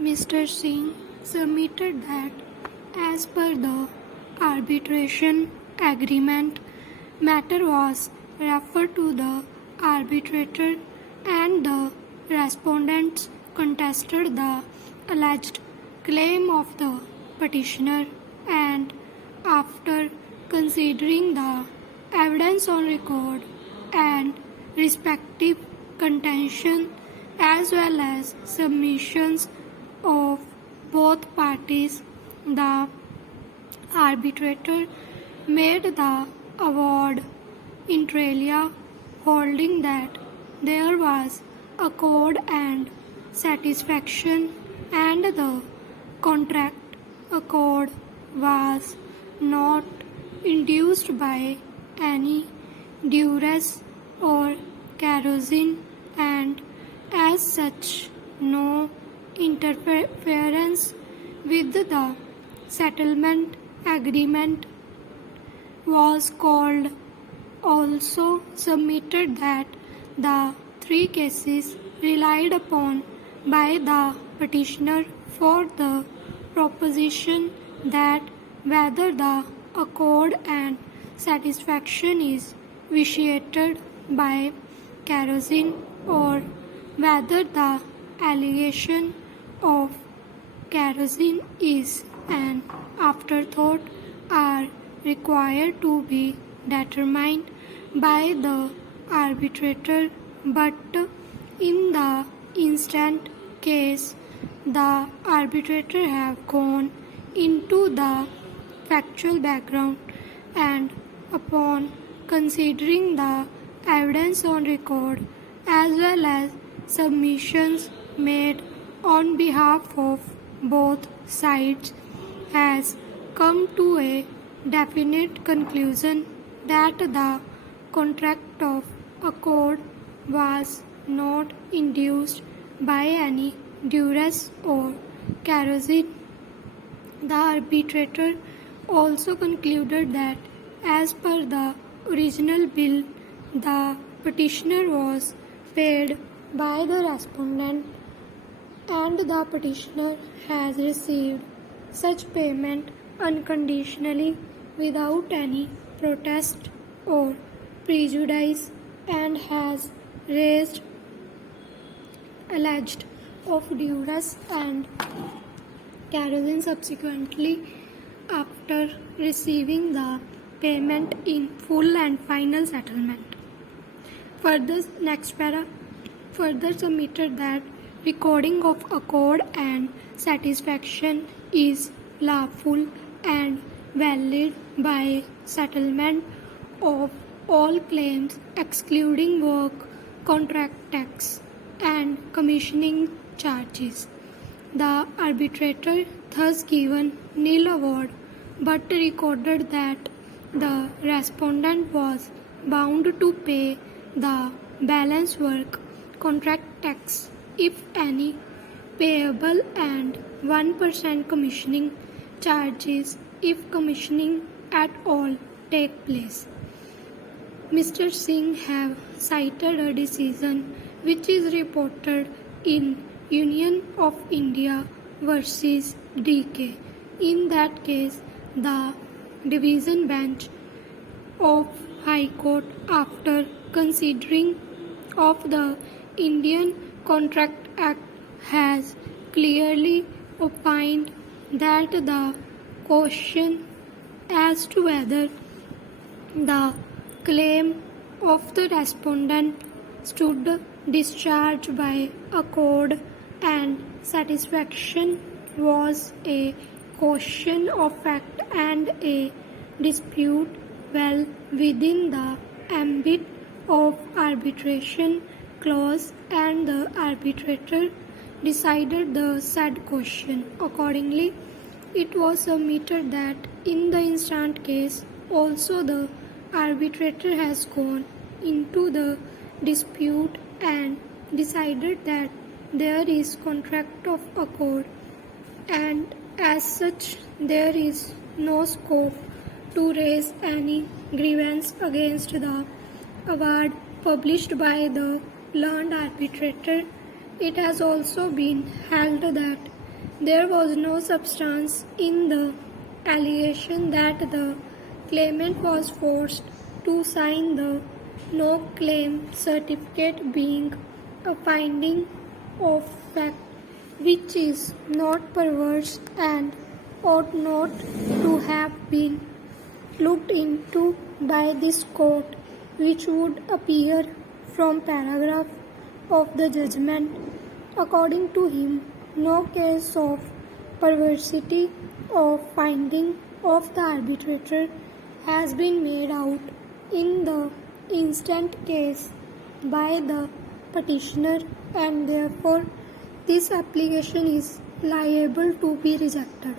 Mr. Singh submitted that as per the arbitration agreement, matter was referred to the arbitrator and the respondents contested the alleged claim of the petitioner, and after considering the evidence on record and respective contention as well as submissions of both parties, the arbitrator made the award inter alia, holding that there was accord and satisfaction and the contract accord was not induced by any duress or kerosene, and as such no interference with the settlement agreement was called. Also submitted that the three cases relied upon by the petitioner for the proposition that whether the accord and satisfaction is vitiated by kerosene or whether the allegation of kerosene is an afterthought are required to be determined by the arbitrator, but in the instant case the arbitrator have gone into the factual background and upon considering the evidence on record as well as submissions made on behalf of both sides has come to a definite conclusion that the contract of accord was not induced by any duress or kerosene. The arbitrator also concluded that as per the original bill, the petitioner was paid by the respondent and the petitioner has received such payment unconditionally without any protest or prejudice and has raised alleged of duress and kerosene subsequently after receiving the payment in full and final settlement. Further, next para further submitted that recording of accord and satisfaction is lawful and valid by settlement of all claims excluding work, contract tax, and commissioning charges. The arbitrator thus given nil award but recorded that the respondent was bound to pay the balance work, contract tax, if any, payable, and 1% commissioning charges if commissioning at all take place. Mr. Singh have cited a decision which is reported in Union of India versus DK. In that case, the division bench of High Court, after considering of the Indian Contract Act, has clearly opined that the question as to whether the claim of the respondent stood discharged by accord and satisfaction was a question of fact and a dispute well within the ambit of arbitration clause, and the arbitrator decided the said question. Accordingly, it was submitted that in the instant case also the arbitrator has gone into the dispute and decided that there is contract of accord, and as such there is no scope to raise any grievance against the award published by the learned arbitrator. It has also been held that There was no substance in the allegation that the claimant was forced to sign the no-claim certificate, being a finding of fact which is not perverse and ought not to have been looked into by this court, which would appear from paragraph of the judgment. According to him, no case of perversity of finding of the arbitrator has been made out in the instant case by the petitioner, and therefore this application is liable to be rejected.